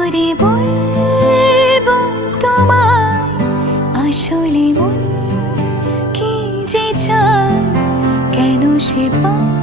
করে বলবো তোমায় আসলে মন কি যে চায়, কেন সে পায়